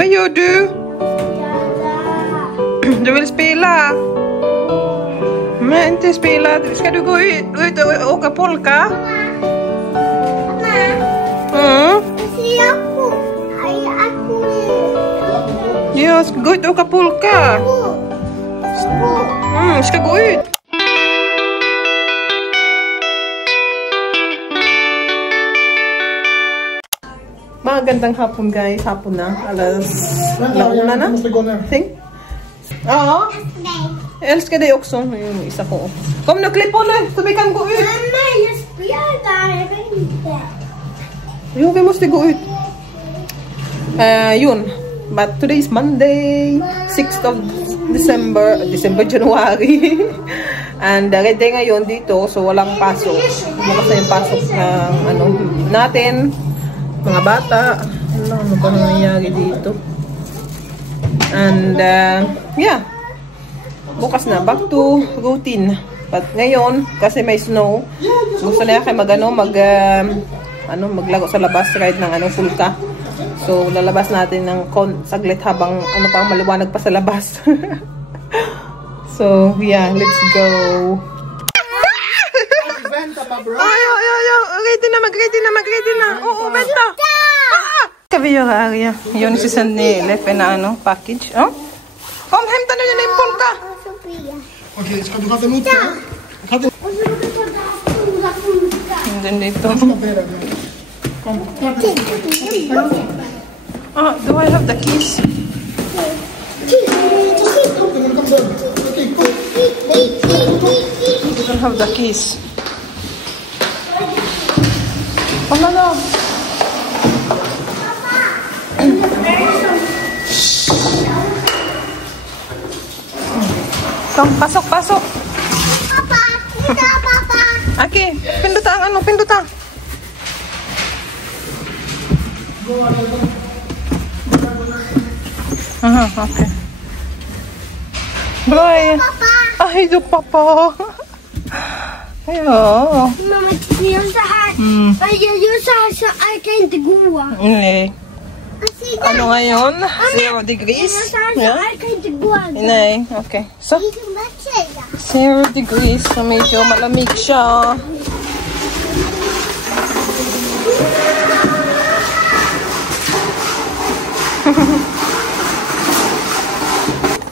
Vad gör du? Du vill spela? Men inte spela. Ska du gå ut och åka polka? Jag ska gå ut och åka polka. Ska gå ut. Magandang hapon guys. Hapon na. Alas launa na. Think? Ja. Jag älskar dig också. Yung isa ko. Kom nu, klipp på nu. Så vi kan gå ut. Mamma, jag spelar. Jag vill inte. Jo, vi måste gå ut. Yun. But today is Monday, 6th of January. And ready ngayon dito, so walang pasok. Bukas na yung pasok ng natin, mga bata. Ano ba nangyayari dito? And yeah, bukas na, back to routine. But ngayon, kasi may snow, gusto na kayo maglaro sa labas, ride ng fulka. So, lalabas natin ng saglit habang pang maliwanag pa sa labas. So, yeah, let's go. Ay, ready na. Oo, benta. Kaviyo ka, Arya. Yun si send ni Lefe na package. Oh? Hämta nu din polka. Okej, ska du ha den ute? Den dito. Do I have the keys? I don't have the keys. Oh no. Kom, pasok. Papa, kita papa. Okay, pindutan. Okay. Bye. Papa. Ay, do papa. Ayo. Mamma, gör så här. Jag gör så här så jag kan inte gå. Nej. Ano ngayon? 0 degrees? Ja? Jag kan inte gå. Nej, okay. So, 0 degrees. So, medyo malamig siya.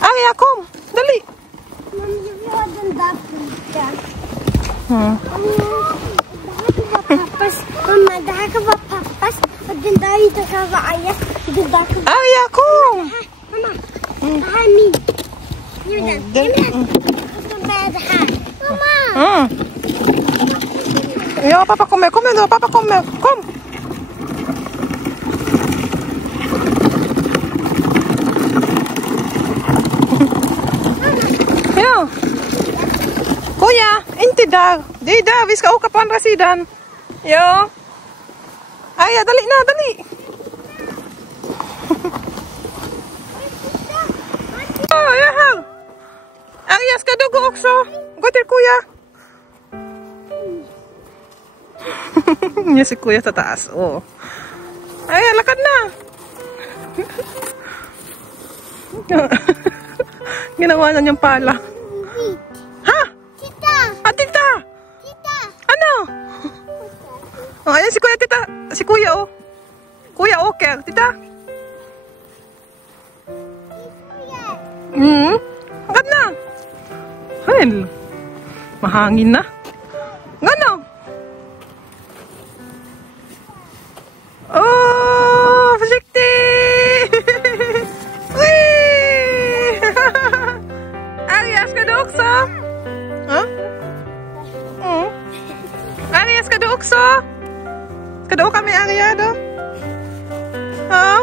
Arya, kom! Dali! Mamma, jag vill ha den där pulkan. Mamma, det här kan vara pappas. Och den där inte kan vara Arjas. Arya, kom! Mamma, det här är min. Ge mig den. Och så med det här. Mamma! Ja, pappa kommer. Kom nu, pappa kommer. Kom! Ja. Kuya, inte där. Det är där vi ska åka på andra sidan. Ja. Arya, dali. Jag är här. Arya, ska du gå också? Gå till kuya. Niya si kuya sa taas. Oh. Arya, lakad na. Ginawa na niyang pala. Ha? Tita! Tita! Tita! Ano? Oh, ayan si kuya, tita. Si kuya, oh. Kuya, okay. Tita? Agad na. Well, mahangin na. Gano? Oh, pasikti! Arya, ska du också? Arya, ska du också? Ska du åka med Arya då? Ja.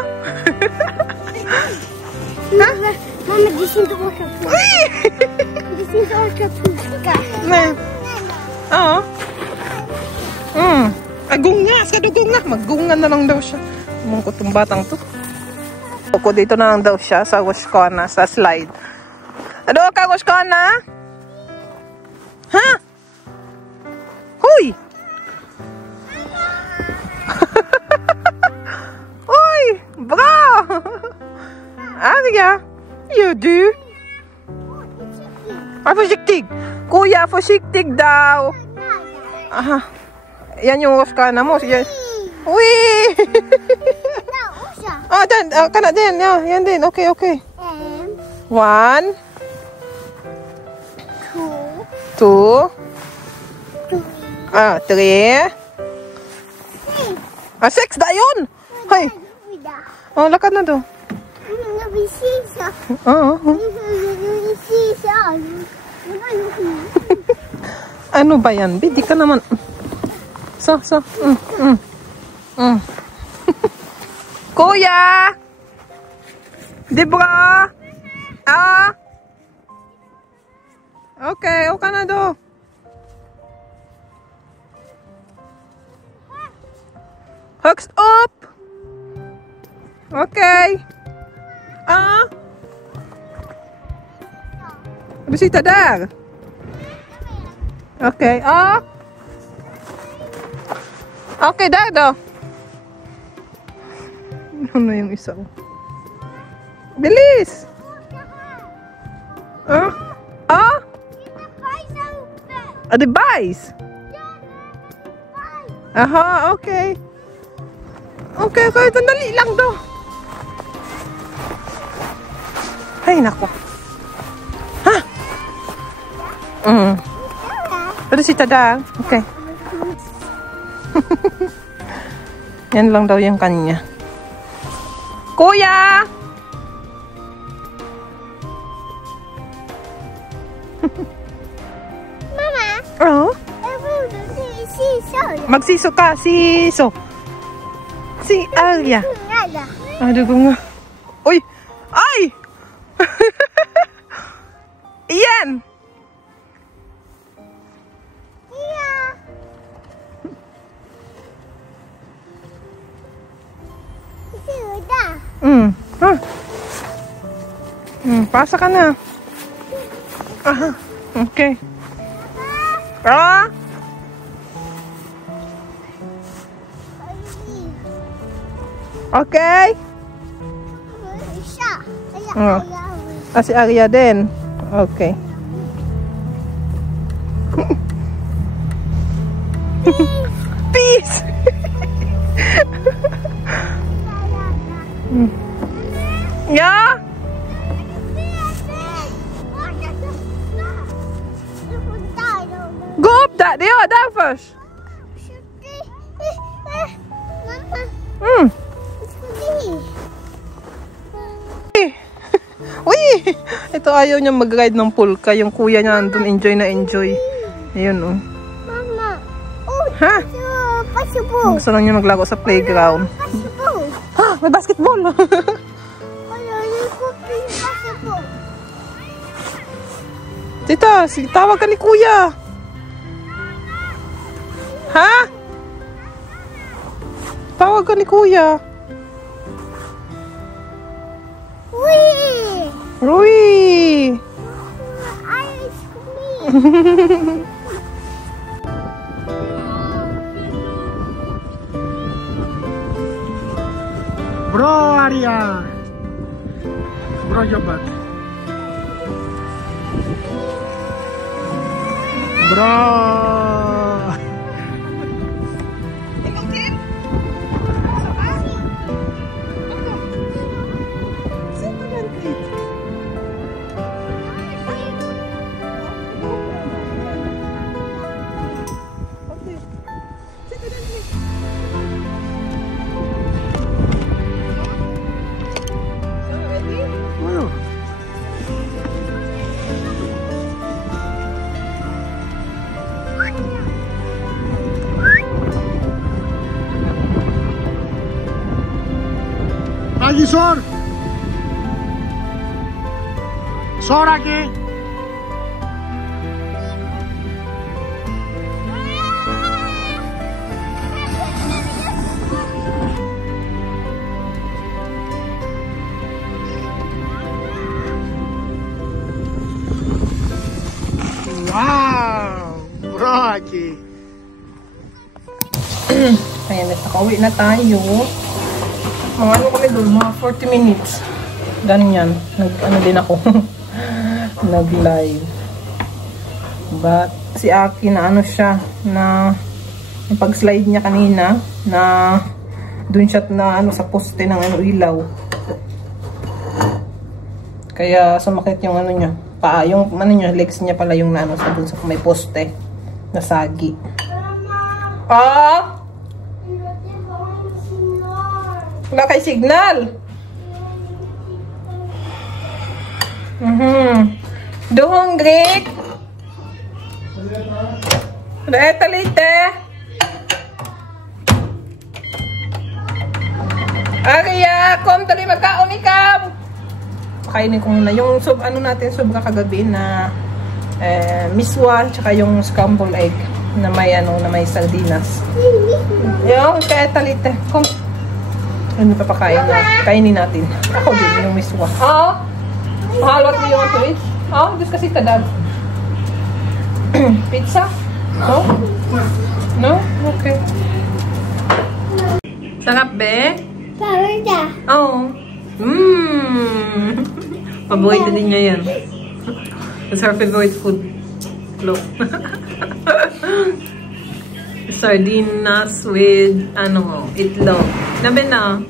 Mamma, du ska inte åka på. Du ska inte åka pulka. Nej. Ja. Gunga, ska du gunga? Maggunga na lang daw siya. Mungkot yung batang to. Ako dito na lang daw siya sa Washkona, sa slide. Ano ka, Washkona? Ha? Huy! Uy! Bra! Arya? You do? Försiktig! Kuya, försiktig daw! Aha. Yan yung wash ka na mo. Wee! Oh, dan. Kana din. Yeah, yan din. Okay, okay. 1 2 3 6 da yun! Hay! Oh, lakad na do. Ano ba yan? Di ka naman. So. Kuya! Debra! Okay, okay na do. Högst upp! Okay. Du sitter där. Okay. Okay, där då. Ano yung isa? Bilis! Det bajs? Aha, okay. Okay, sandali lang do. Ay, nako. Ha? Pero si Tada. Okay. Yan lang daw yung kanya. Kuya! Mama? Oh? Magsiso ka, siso. Si Arya. Aduh ko nga. Uy! Ay! Iyan! Pasa ka na. Aha. Okay. Okay. Si Arya din. Okay. Peace. Ja. Gå upp där. Det gör där först. Uy! Ito ayaw niya mag-ride ng pulka. Yung kuya niya nandun, enjoy na enjoy. Ayun, oh. Mama! Ha? Gusto lang niya maglago sa playground. Ha? May basketball! Tita, tawag ka ni kuya. Ha? Tawag ka ni kuya. Rui! Bro, Arya! Bro, jabat. Bro! Lagi sor. Sor lagi. Wow, Rocky. Ayan, nakauwi na tayo. Mga ano kami doon, mga 40 minutes. ganyan. Ano din ako. Nag-live. But, si Aki na ano siya, na yung pag-slide niya kanina, na dun siya na ano sa poste ng ano ilaw. Kaya sumakit yung ano niya, yung ano niya, legs niya pala yung na ano sa dun sa may poste, nasagi. Ah! Wala kay signal. Doon, Greg. Reta lite. Arya, kom dali magkaon ikaw. Kainin ko muna yung ano natin sobra kagabi na miswa tsaka yung scrambled egg na may ano na may sardinas. Yung reta lite. Kom. Ano pa pakain na? Kainin natin. Ako din yung miswa. Oo. Mahal, what do you want to eat? Oh, just kasi tadad. Pizza? No? No? Okay. Sarap, be? Paruda. Oh. Paborito din niya yan. It's her favorite food. Look. Sardinas with, ano, itlog. Nabi na.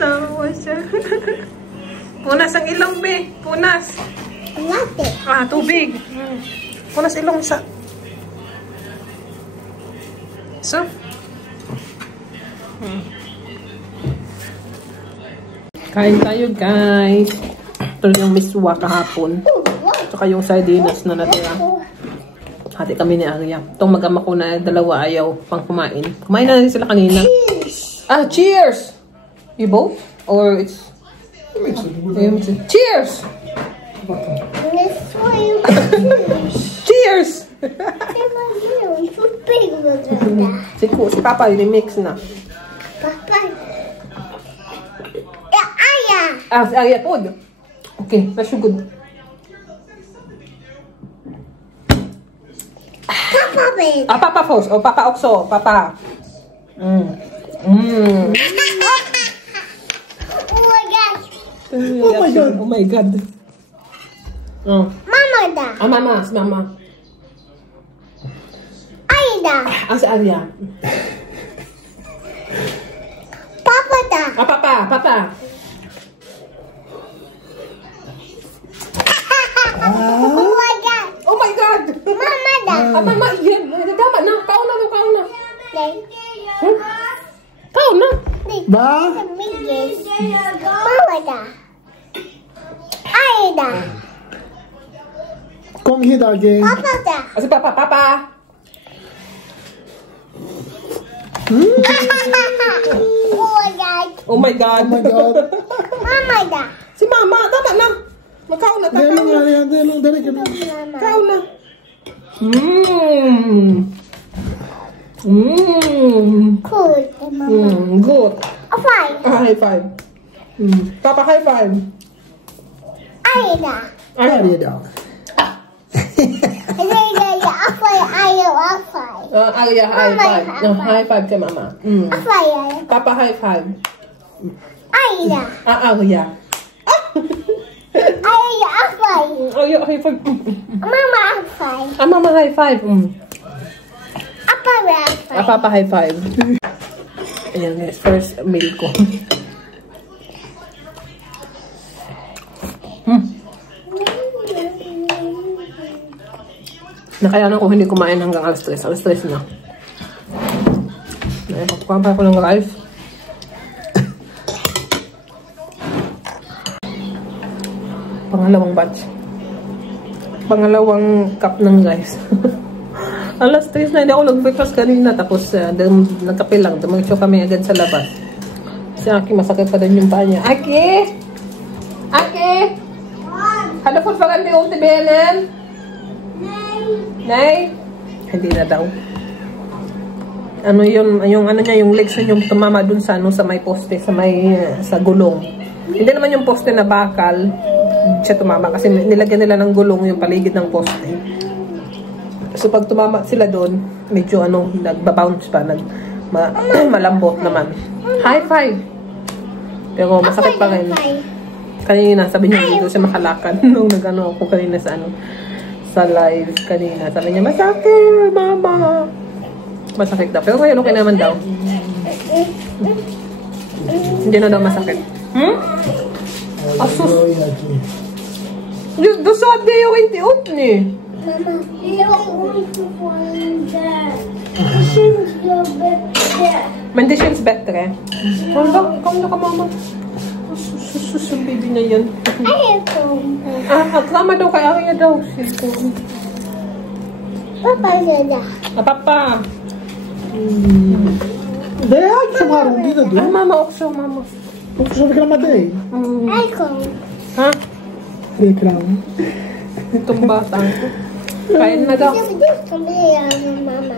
Tawa siya. Punas ang ilong, be. Punas. Latte. Ah, tubig. Punas ilong isa. So. Kain tayo, guys. Ito yung miswa kahapon. Tsaka yung sardinas na natira. Hati kami ni Arya. Itong mag-ama ko na dalawa ayaw pang kumain. Kumain na rin sila kanina. Cheers. Ah, cheers! You both? Or it's... Cheers! Cheers! Si Papa, remix na. Papa. Aya. Ah, si Arya po. Okay, that's good. Papa babe. Ah, Papa first. O, Papa Okso. Papa. Oh my gosh. Oh my God. Oh my God. Oh. Mama da. Ah, Mama. Si Mama. Aida. Ah, si Arya. Papa da. Ah, Papa. Papa. Oh my god. Oh my God. Mama da. Ah, Mama. Yan. Tama na. Kaon na. Kaon na. Kaon na. Ba? Mama da. Aida. Kong hida again. Papa da. Ah, si Papa. Papa. Oh my god. Oh my God. Oh my God. Mama da. Si Mama. Tama na. Magkaon na. Dali Kaon na. nga, dali ka na. Mama. Kaon na. Cool. Mama. Good. A five. Ah, high five. Papa, high five. Aida. Arya daw. A five. A five. Arya, high five. No, high five kay Mama. A five. Papa, high five. Aida. Ah, Arya. Aida. A five. Arya, high five. Mama. A five. Ah, Mama, high five. Papa. A five. Ah, Papa, high five. Ayan, guys. First meal ko. Nakayanan ko hindi kumain hanggang alas 3. Alas 3 na. Kukuha pa ako ng rice. Pangalawang batch. Pangalawang cup ng rice. Alas 3 na, hindi ako nag-breakfast kanina. Tapos nagkape lang. Dumagisyo kami agad sa labas. Si Aki, masakit pa din yung paa niya. Aki! Aki! Hada po pa ganti uti benen? Nay? Hindi na daw. Ano yun, yung ano niya, yung legs niya yung tumama dun sa ano, sa may poste, sa gulong. Hindi naman yung poste na bakal siya tumama kasi nilagyan nila ng gulong yung paligid ng poste. So pag tumama sila doon, medyo ano, nagba-bounce pa, malambot naman. High five! Pero masakit pa rin. Kanina, sabi niya, hindi siya makalakad. Nung nag-ano ako kanina sa sa live kanina. Sabi niya, masakit, mama! Masakit daw. Pero ngayon, okay naman daw. Hindi na daw masakit. Asus! Doon sa day yung inti-ut ni. Mama, you want to find that. Conditions go better. Conditions better eh. Come na ka, mama. Sus, yung baby na yan. Tama daw kay Arya daw. Papa said Papa. Dahil sumarong dito doon. Mama, okso, mama. Sabi ka naman dahil. Ha? Wait lang. Itong batang ko. Kain na daw. Mama.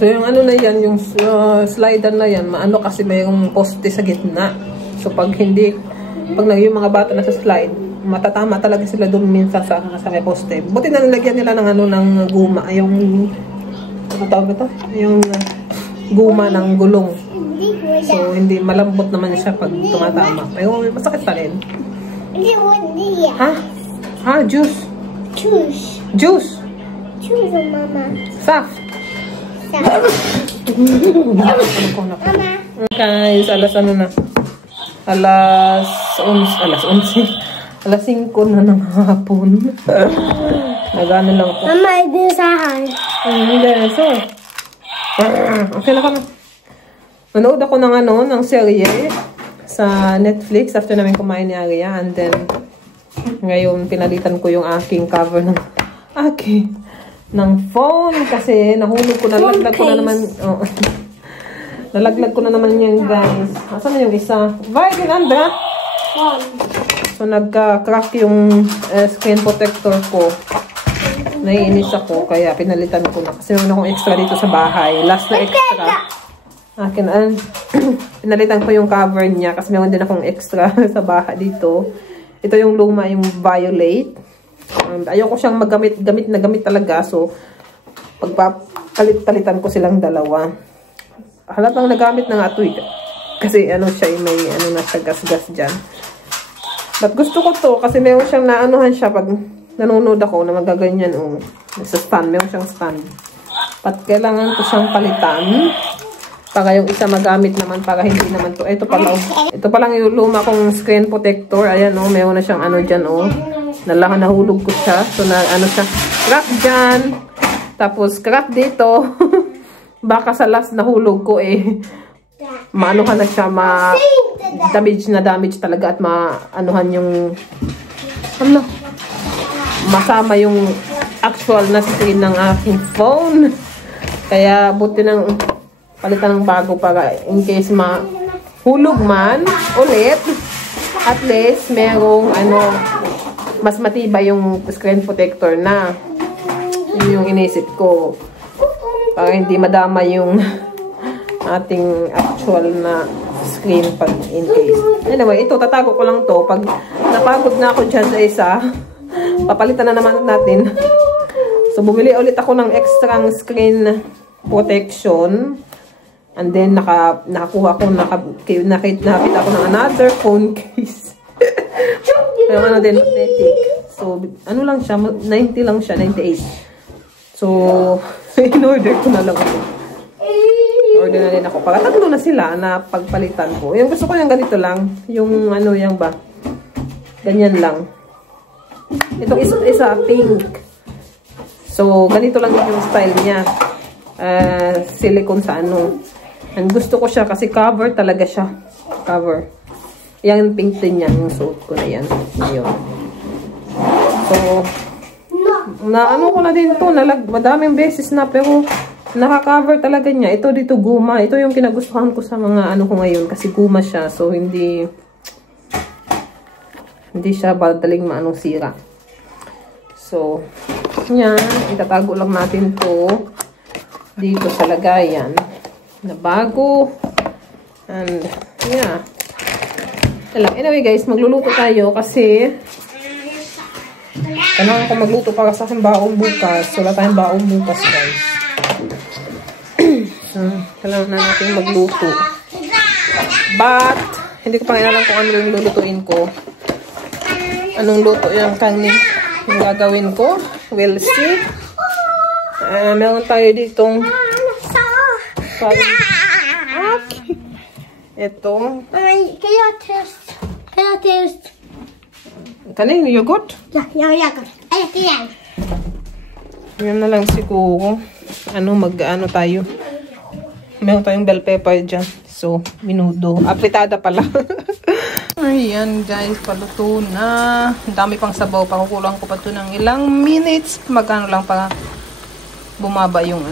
So yung ano na yan, yung slider na yan, maano kasi mayroong poste sa gitna. So pag yung mga bata na sa slide, matatama talaga sila doon minsan sa may poste. Buti na nilagyan nila ng ng guma, yung ano tawag ito? Yung guma ng gulong. So hindi malambot naman siya pag tumatama. Pero masakit pa rin. Ha? Juice? Juice? Mama. Saft? Mama. Guys, alas 11. Alas 5 na ng hapon. Nagano lang po. Mama, ito sahan. Hindi, so. Okay na kami. Nanood ako ng serye sa Netflix after namin kumain ni Arya. And then, ngayon, pinalitan ko yung aking cover ng phone. Kasi nahulog ko, nalaglag ko na naman. Oh. Nalaglag ko na naman yan, guys. Asan na yung isa? Violet, Andra? So, nagka-crack yung screen protector ko. Naiinis ako, kaya pinalitan ko na. Kasi meron akong extra dito sa bahay. Last na extra. Pinalitan ko yung cover niya kasi meron din akong extra sa bahay dito. Ito yung luma, yung violet. Ayoko siyang gamit talaga. So, pagpapalit-palitan ko silang dalawa. Halatang nagamit na nga ito eh. Kasi siya, may na siya, gas-gas dyan. But gusto ko to kasi meron siyang naanuhan siya pag nanonood ako na magaganyan. Sa stand, meron siyang stand. But kailangan ko siyang palitan. Para yung isa magamit naman, para hindi naman to. Ito palang yung luma kong screen protector. Ayan meron na siyang dyan nahulog ko siya. So siya, crack dyan. Tapos crack dito. Baka sa last nahulog ko maanuhan na siya, damage talaga at maanuhan yung masama yung actual na screen ng aking phone. Kaya buti nang palitan ng bago para in case mahulog man ulit, at least merong mas matibay yung screen protector na. Yun yung inisip ko para hindi madama yung ating actual na screen pag in case. Anyway, ito tatago ko lang to. Pag napagod na ako dyan sa isa, papalitan na naman natin. So bumili ulit ako ng extra screen protection. And then, nakakuha ko, nakita ako ng another phone case. Pero din, magnetic. So, lang siya, 90 lang siya, 98. So, in-order ko na lang ako. Order na din ako. Para tatlo na sila na pagpalitan ko. Yung gusto ko yung ganito lang. Yung yung ba? Ganyan lang. Ito isa pink. So, ganito lang yung style niya. Silicone sa And gusto ko siya kasi cover talaga siya. Cover. Yan, pink din yan. Yung suot ko na yan. Ngayon. So, ko na din to. Madaming beses na. Pero, naka-cover talaga niya. Ito dito, guma. Ito yung kinagustuhan ko sa mga ko ngayon. Kasi guma siya. So, hindi siya madaling sira. So, yan. Itatago lang natin to dito sa lagayan na bago. And, yeah. Anyway guys, magluluto tayo kasi kailangan ko magluto para sa aking baong bukas. Wala tayong baong bukas guys. So, Kailangan na natin magluto. But, hindi ko pa alam kung ano yung lulutuin ko. Anong luto yung kanin yung gagawin ko. We'll see. Meron tayo ditong ito. Kanin, yogurt? Yan na lang siguro. Mag-ano tayo. Meron tayong bell pepper dyan. So, minudo. Apritada pala. Ayan guys, paluto na. Ang dami pang sabaw. Pakukulang ko pa ito ng ilang minutes. Magkano lang para bumaba yung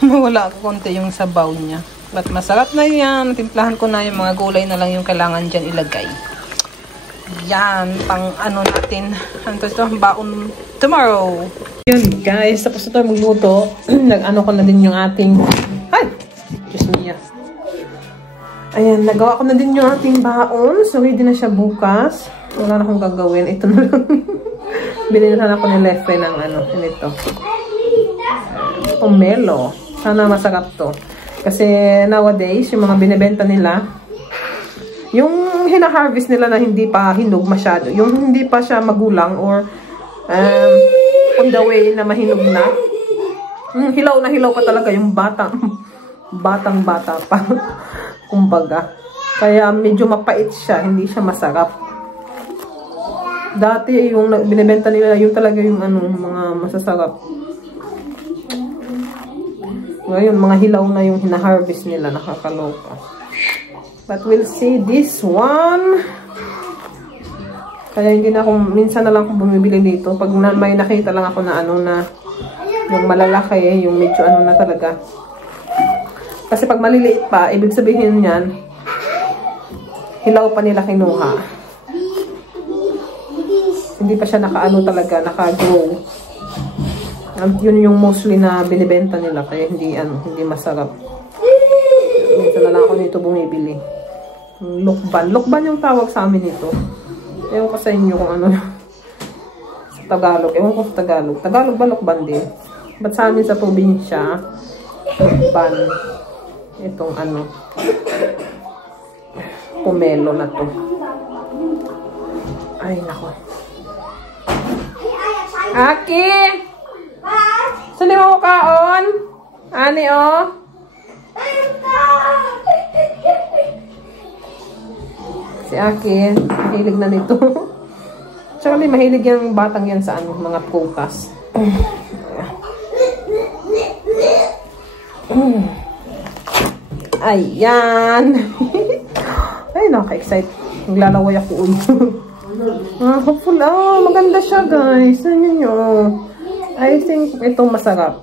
mawala ko konti yung sabaw niya. But masarap na yan. Timplahan ko na yung mga gulay na lang yung kailangan dyan ilagay. Yan, pang natin. Baon tomorrow. Yun guys, tapos na tayo magluto. Nag-ano ko na din yung ating Diyos niya. Ayan, nagawa ko na din yung ating baon. So, ready na siya bukas. Wala na akong gagawin. Ito na lang. Binilihan ako ni Lefe ng nito. Pomelo. Sana masarap to. Kasi nowadays, yung mga binibenta nila, yung hina-harvest nila na hindi pa hinog masyado. Yung hindi pa siya magulang or on the way na mahinog na. Hilaw na hilaw pa talaga yung batang-bata pa. Kumbaga. Kaya medyo mapait siya. Hindi siya masarap. Dati yung binibenta nila, yung talaga yung mga masasarap. Ngayon, mga hilaw na yung hina-harvest nila. Nakakaloka. But we'll see this one. Kaya hindi na ako, minsan na lang akong bumibili dito. Pag may nakita lang ako na na yung malalaki, yung medyo na talaga. Kasi pag maliliit pa, ibig sabihin yan, hilaw pa nila kinuha. Hindi pa siya talaga, naka-grow. Yun yung mostly na binibenta nila, kaya hindi masarap. Minsan na lang ako nito bumibili. Lukban. Lukban yung tawag sa amin nito. Ewan ko sa inyo kung sa Tagalog. Ewan ko sa Tagalog. Tagalog ba lukban din? Ba't sa amin sa probinsya, lukban. Itong pomelo na to. Ay, nako. Aki! Saan mo kaon? Ani, oh? Si Aki, mahilig na nito. Tsaka mahilig yung batang yan sa mga prutas. Ayan. Ay, nakaka-excite. Naglalaway ako ulit. Hopeful. Maganda siya, guys. Ano nyo? I think itong masarap.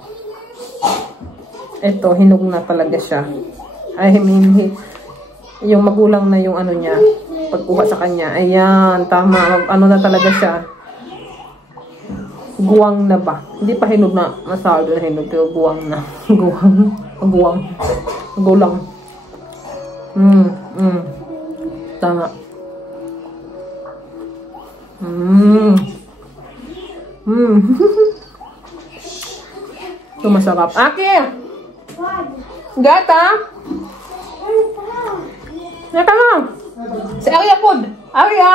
Ito, hinog na talaga siya. I mean, yung magulang na yung niya. Pagkuha sa kanya. Ayan, tama. Na talaga siya. Guwang na ba? Hindi pa hinog na. Masado na hinog. Pero guwang na. Guwang. Gulang. Tama. Ito masarap. Aki! Gata! Naka nga! Si Arya food! Arya!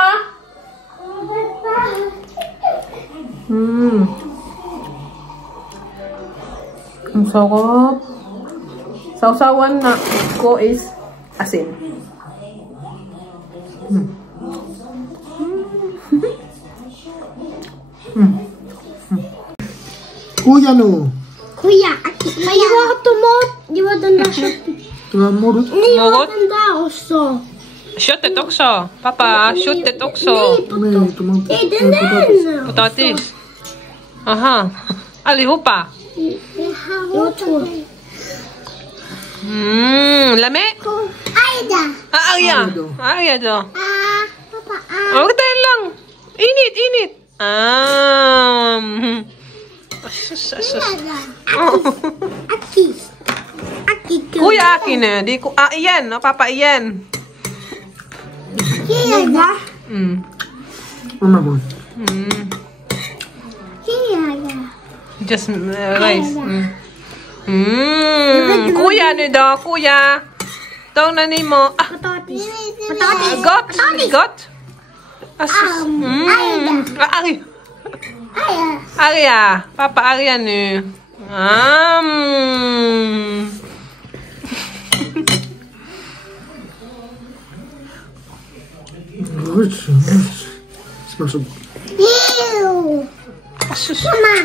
Ang sarap. Sausawan na ko is asin. Kuya no. Kuya, you want to more? You want to Morot? know? Also. Shoot it också. Pappa, shoot it också. Potatis. Aha. Allihopa. Lame? Aida. Arya. Arya då. Papa. Tayo lang. Init. Aki. Kuya akin eh. Di ko, iyan. No? Papa, iyan. Kiyaga. Ano ba? Kiyaga. Just rice. Kuya, ano daw? Kuya. Ito na ni mo. Patatis. Patatis. Got. Got. Ari. Arya. Papa Arya nu. Good. Smells so good. Ew. Mama.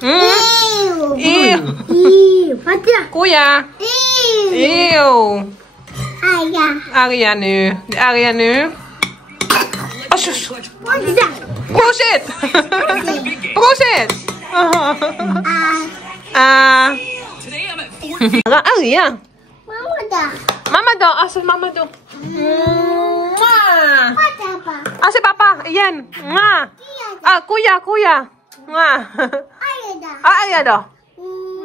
Ew. Ew. Pata. Kuya. Ew. Ew. Aya. Arya nu. Arya nu. Asus. What is that? Prosit. Prosit. Arya. Mama da. Mama daw. Asa mama daw? Pata pa. Si Papa. Ayan. Kuya. Aya da. Arya daw.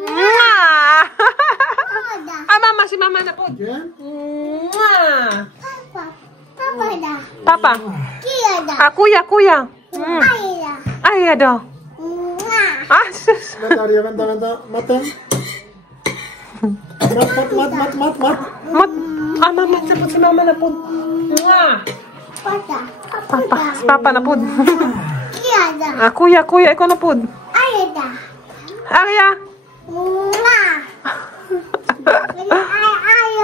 Mama da. Mama. Si Mama na po. Again? Papa. Papa da. Papa. Kia da. Kuya. Aya da. Arya daw. Sus. Vänta, Arja, vänta. Matte. Matt. Mama. Si Mama na po. Pata. Papa. Si Papa na po. Kia da. Kuya. Ikaw na po. Aya da. Arya.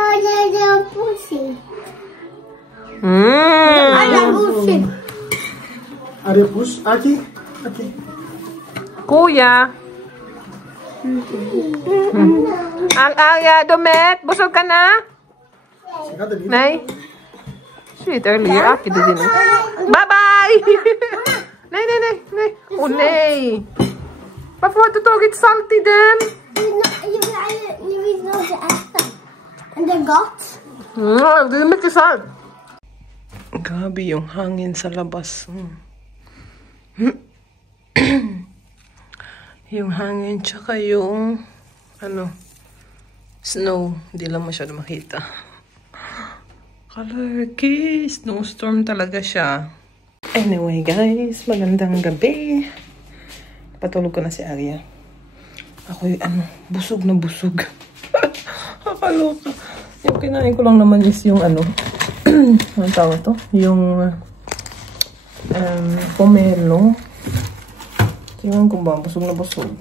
Aya da pussy. Pussy. Arja, push. Aki. Kuya. Arya, Domet. Busog ka na? Nay? Sweet earlier. Aki din. Bye-bye! Nay. Nay. Varför du tagit salt i den? You vill nog äta. And det är gott. Det är mycket salt. Grabe yung hangin sa labas. Yung hangin tsaka yung snow. Hindi lang masyado makita. Kalerki. Snowstorm talaga siya. Anyway guys, magandang gabi. Patulog ko na si Arya. Ako'y busog na busog. Nakaloka. Yung kinain ko lang naman is yung anong tawag to? Yung pomelo. Tingnan ko ba, busog na busog.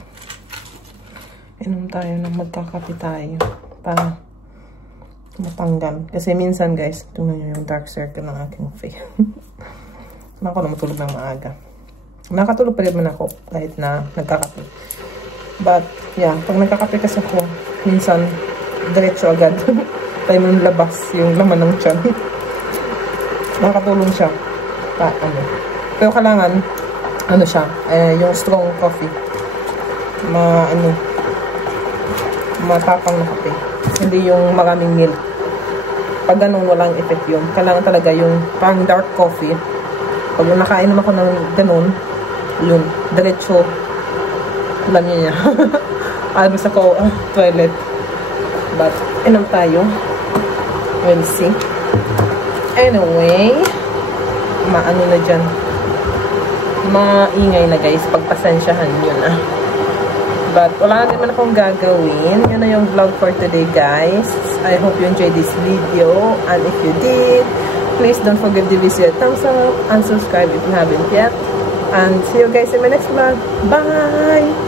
Inom tayo na magkakape tayo para matanggal. Kasi minsan guys, tingnan nyo yung dark circle ng aking face. Ako na matulog ng maaga. Nakatulog pa rin naman ako kahit na nagkakape. But, yeah, pag nagkakape kasi ako, minsan, diretso agad. Tayo nung labas yung laman ng tiyan. Nakatulong siya. Pero kailangan, siya, yung strong coffee. Matapang na kape. Hindi yung maraming milk. Pag ganun, walang effect yun. Kailangan talaga yung parang dark coffee. Pag nakain naman ako ng ganun, yun, diretso lang niya. Alabas ako, toilet. But, inom tayo. We'll see. Anyway, maano na dyan. Maingay na guys, pagpasensyahan nyo na. But, wala na naman akong gagawin. Yun na yung vlog for today guys. I hope you enjoyed this video. And if you did, please don't forget to give a thumbs up and subscribe if you haven't yet. And see you guys in my next vlog. Bye!